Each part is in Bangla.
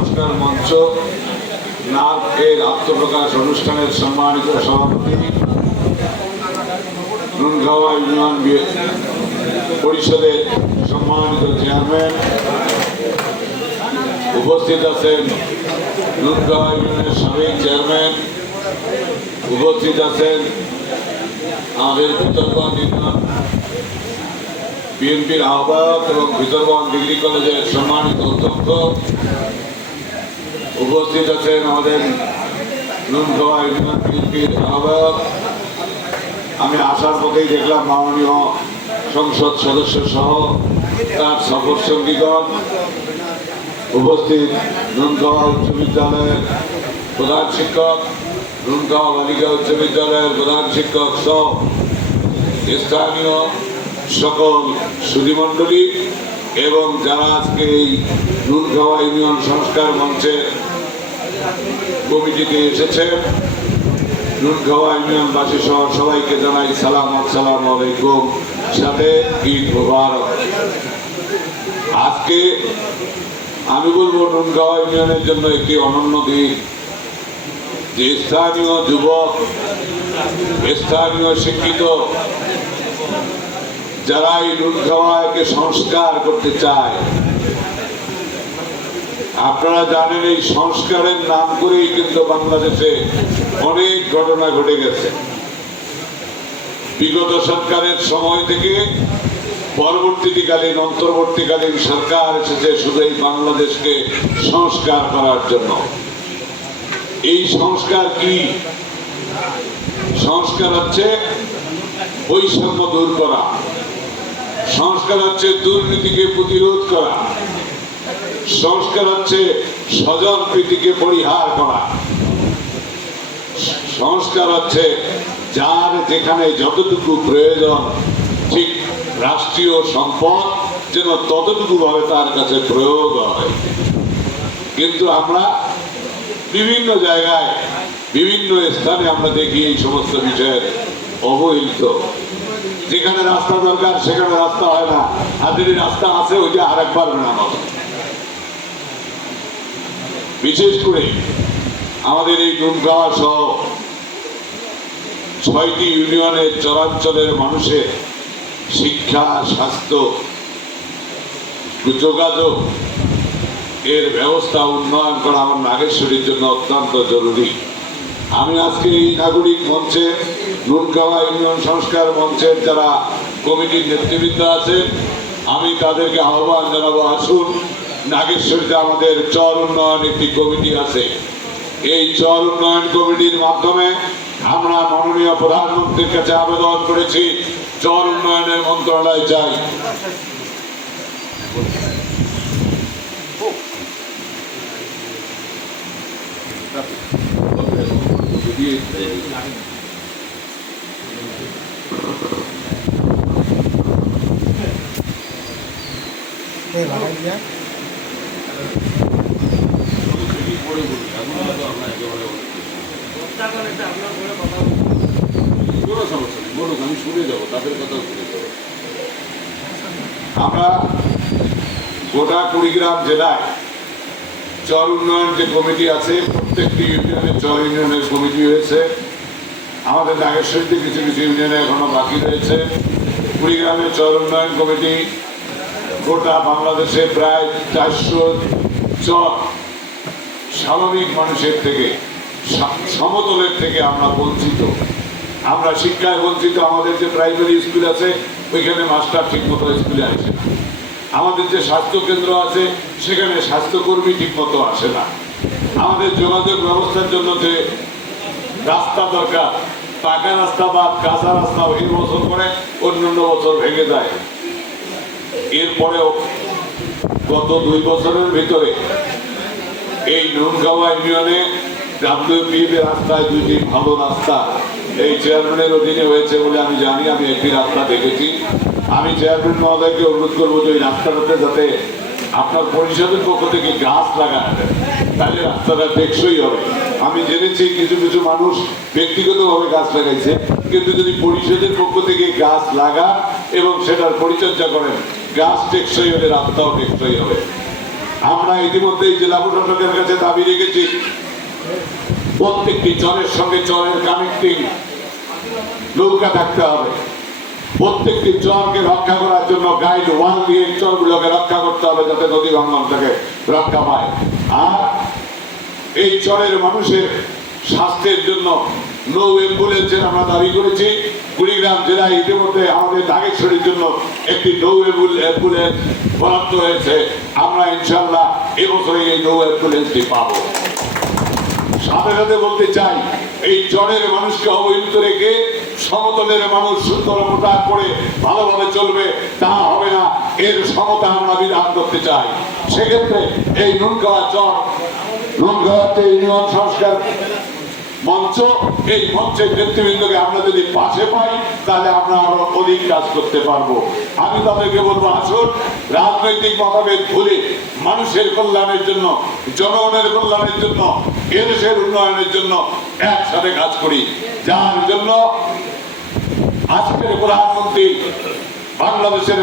সংস্কার মঞ্চ নার্ভ এর আত্মপ্রকাশ অনুষ্ঠানের সম্মানিত সভাপতি, নুনগাঁওয়া ইউনিয়ন পরিষদের সম্মানিত চেয়ারম্যান, উপস্থিত আছেন নুনগাঁওয়া ইউনিয়নের সাবেক চেয়ারম্যান, উপস্থিত আছেন আমাদের ভিতরগঞ্জ ইউনিয়ন বিএনপির আহ্বায়ক এবং ভিতরগঞ্জ ডিগ্রি কলেজের সম্মানিত অধ্যক্ষ, উপস্থিত আছেন আমাদের নুনগাঁওয়া ইউনিয়ন বিএনপির আহ্বায়ক। আমি আসার পথেই দেখলাম মাননীয় সংসদ সদস্য সহ তার সফর সঙ্গীগণ, উপস্থিত নুনগাঁওয়া উচ্চ বিদ্যালয়ের প্রধান শিক্ষক, নুনগাঁওয়া বালিকা উচ্চ বিদ্যালয়ের প্রধান শিক্ষক সহ স্থানীয় সকল সুধীমণ্ডলী এবং যারা আজকে এই নুনগাঁওয়া ইউনিয়ন সংস্কার মঞ্চের কমিটিতে এসেছে, নুনগাঁওয়া ইউনিয়নবাসী সহ সবাইকে জানাই সালাম, আসসালামু আলাইকুম, সাথে ঈদ মোবারক। আজকে আমি বলবো নুনগাঁওয়া ইউনিয়নের জন্য একটি অনন্য দিন, যে স্থানীয় যুবক, স্থানীয় শিক্ষিত যারা এই নুনগাঁওয়াকে সংস্কার করতে চায়। আপনারা জানেন এই সংস্কারের নাম করেই কিন্তু বাংলাদেশে অনেক ঘটনা ঘটে গেছে। বিগত সরকারের সময় থেকে পরবর্তীকালীন অন্তর্বর্তীকালীন সরকার এসেছে শুধু এই বাংলাদেশকে সংস্কার করার জন্য। এই সংস্কার কি? সংস্কার হচ্ছে বৈষম্য দূর করা, সংস্কার হচ্ছে দুর্নীতিকে প্রতিরোধ করা, সংস্কার হচ্ছে স্বজন প্রীতিকে পরিহার করা, সংস্কার হচ্ছে যার যেখানে যতটুকু প্রয়োজন ঠিক রাষ্ট্রীয় সম্পদ যেন ততটুকু ভাবে তার কাছে প্রয়োগ হয়। কিন্তু আমরা বিভিন্ন জায়গায় বিভিন্ন স্থানে আমরা দেখি এই সমস্ত বিষয়ের অবহেলিত। যেখানে রাস্তা দরকার সেখানে রাস্তা হয় না, আর যদি রাস্তা আছে ওইটা আরেকবার বানানো। বিশেষ করে আমাদের এই নুনগাঁওয়া সহ 6টি ইউনিয়নের চরাঞ্চলের মানুষের শিক্ষা, স্বাস্থ্য, যোগাযোগ এর ব্যবস্থা উন্নয়ন করা আমার নাগেশ্বরীর জন্য অত্যন্ত জরুরি। আমি আজকে এই নাগরিক মঞ্চে নুনগাঁওয়া ইউনিয়ন সংস্কার মঞ্চের যারা কমিটির নেতৃবৃন্দ আছে, আমি তাদেরকে আহ্বান জানাবো, আসুন নাগেশ্বরীতে আমাদের চর উন্নয়ন একটি কমিটি আছে। এই চর উন্নয়ন কমিটির মাধ্যমে আমরা মাননীয় প্রধানমন্ত্রীর কাছে আবেদন করেছি চর উন্নয়নের মন্ত্রণালয় চাই। আমি শুনে যাবো, তাদের কথা শুনে যাবো। আমরা গোটা কুড়িগ্রাম জেলায় চর উন্নয়ন যে কমিটি আছে, প্রত্যেকটি ইউনিয়নের চর ইউনিয়নের কমিটি হয়েছে। আমাদের নাগেশ্বরীতে কিছু কিছু ইউনিয়নে এখনো বাকি রয়েছে। কুড়িগ্রামের চর উন্নয়ন কমিটি গোটা বাংলাদেশে প্রায় 400 চর স্বাভাবিক মানুষের থেকে, সমতলের থেকে আমরা বঞ্চিত, আমরা শিক্ষায় বঞ্চিত। আমাদের যে প্রাইমারি স্কুল আছে ওইখানে মাস্টার ঠিক মতো স্কুলে আসে না, আমাদের যে স্বাস্থ্য কেন্দ্র আছে সেখানে স্বাস্থ্যকর্মী ঠিক মতো আসে না, আমাদের যোগাযোগ ব্যবস্থার জন্য যে রাস্তা দরকার, পাকা রাস্তা বা কাঁচা রাস্তা এই বছর করে অন্যান্য বছর ভেঙে যায়। এরপরেও গত 2 বছরের ভিতরে এই নুনগাঁওয়া ইউনিয়নে WPF রাস্তায় 2টি ভালো রাস্তা এই চেয়ারম্যানের অধীনে হয়েছে বলে আমি জানি। আমি একটি রাস্তা দেখেছি। আমি চেয়ারম্যান মহোদয়কে অনুরোধ করবো যে ওই রাস্তাটাতে যাতে আপনার পরিষদের পক্ষ থেকে গাছ লাগানো যায়, তাহলে রাস্তাটা টেকসই হবে। আমি জেনেছি কিছু কিছু মানুষ ব্যক্তিগতভাবে গাছ লাগাইছে, কিন্তু যদি পরিষদের পক্ষ থেকে গাছ লাগান এবং সেটার পরিচর্যা করেন, গাছ টেকসই হলে রাস্তাও টেকসই হবে। আমরা ইতিমধ্যেই জেলা প্রশাসকের কাছে দাবি রেখেছি প্রত্যেকটি চরের সঙ্গে চরের কানেক্টিং নৌকা থাকতে হবে। প্রত্যেকটি চরকে রক্ষা করার জন্য গাইড ওয়াল দিয়ে চরগুলোকে রক্ষা করতে হবে যাতে নদী ভাঙন থেকে রক্ষা পায়। আর এই চরের মানুষের স্বাস্থ্যের জন্য নো অ্যাম্বুলেন্সের আমরা দাবি করেছি। কুড়িগ্রাম জেলায় ইতিমধ্যে আমাদের নাগেশ্বরীর জন্য একটি নো অ্যাম্বুলেন্স বরাদ্দ হয়েছে। আমরা ইনশাল্লাহ এবছরে এই নো অ্যাম্বুলেন্সটি পাবো। সাথে সাথে বলতে চাই, এই চরের মানুষকে অবহেলিত রেখে সমতলের মানুষ সুন্দর মোটা করে ভালোভাবে চলবে তা হবে না। এর সমতা আমরা বিধান করতে চাই। সেক্ষেত্রে এই নুনগাঁওয়া চর, নুনগাঁওয়াতে ইউনিয়ন সংস্কার মঞ্চ, এই মঞ্চের নেতৃবৃন্দকে আমরা যদি পাশে পাই তাহলে আমরা আরো অধিক কাজ করতে পারবো। আমি তাদেরকে বলবো, আসুন রাজনৈতিক মতভেদ ভুলে মানুষের কল্যাণের জন্য, জনগণের কল্যাণের জন্য, এদেশের উন্নয়নের জন্য একসাথে কাজ করি। যার জন্য আজকের প্রধানমন্ত্রী, বাংলাদেশের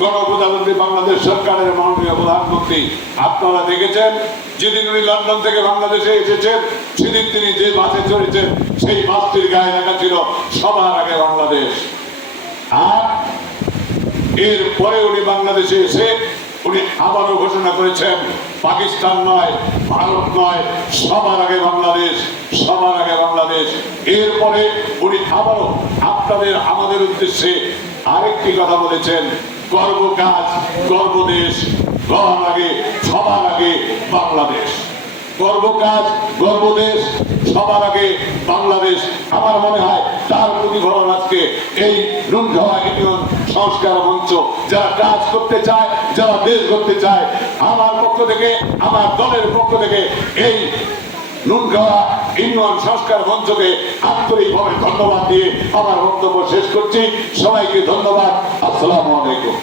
গণপ্রজাতন্ত্রী বাংলাদেশ সরকারের মাননীয় প্রধানমন্ত্রী, আপনারা দেখেছেন যেদিন উনি লন্ডন থেকে বাংলাদেশে এসেছেন সেদিন তিনি যে বাসে চড়েছেন সেই বাসটির গায়ে লেখা ছিল সবার আগে বাংলাদেশ। আর এরপরে উনি বাংলাদেশে এসে উনি আবারও ঘোষণা করেছেন পাকিস্তান নয়, ভারত নয়, সবার আগে বাংলাদেশ, সবার আগে বাংলাদেশ। এরপরে উনি আবারও আপনাদের আমাদের উদ্দেশ্যে আরেকটি কথা বলেছেন, গর্ব কাজ গর্ব দেশ, সবার আগে সবার আগে বাংলাদেশ। গর্ব কাজ গর্ব দেশ, সবার আগে বাংলাদেশ। আমার মনে হয় তার প্রতিফলন আজকে এই নুনগাঁওয়া ইউনিয়ন সংস্কার মঞ্চ যারা কাজ করতে চায়, যারা দেশ করতে চায়, আমার পক্ষ থেকে, আমার দলের পক্ষ থেকে এই নুনগাঁওয়া ইউনিয়ন সংস্কার মঞ্চকে আন্তরিকভাবে ধন্যবাদ দিয়ে আমার বক্তব্য শেষ করছি। সবাইকে ধন্যবাদ। আসসালামু আলাইকুম।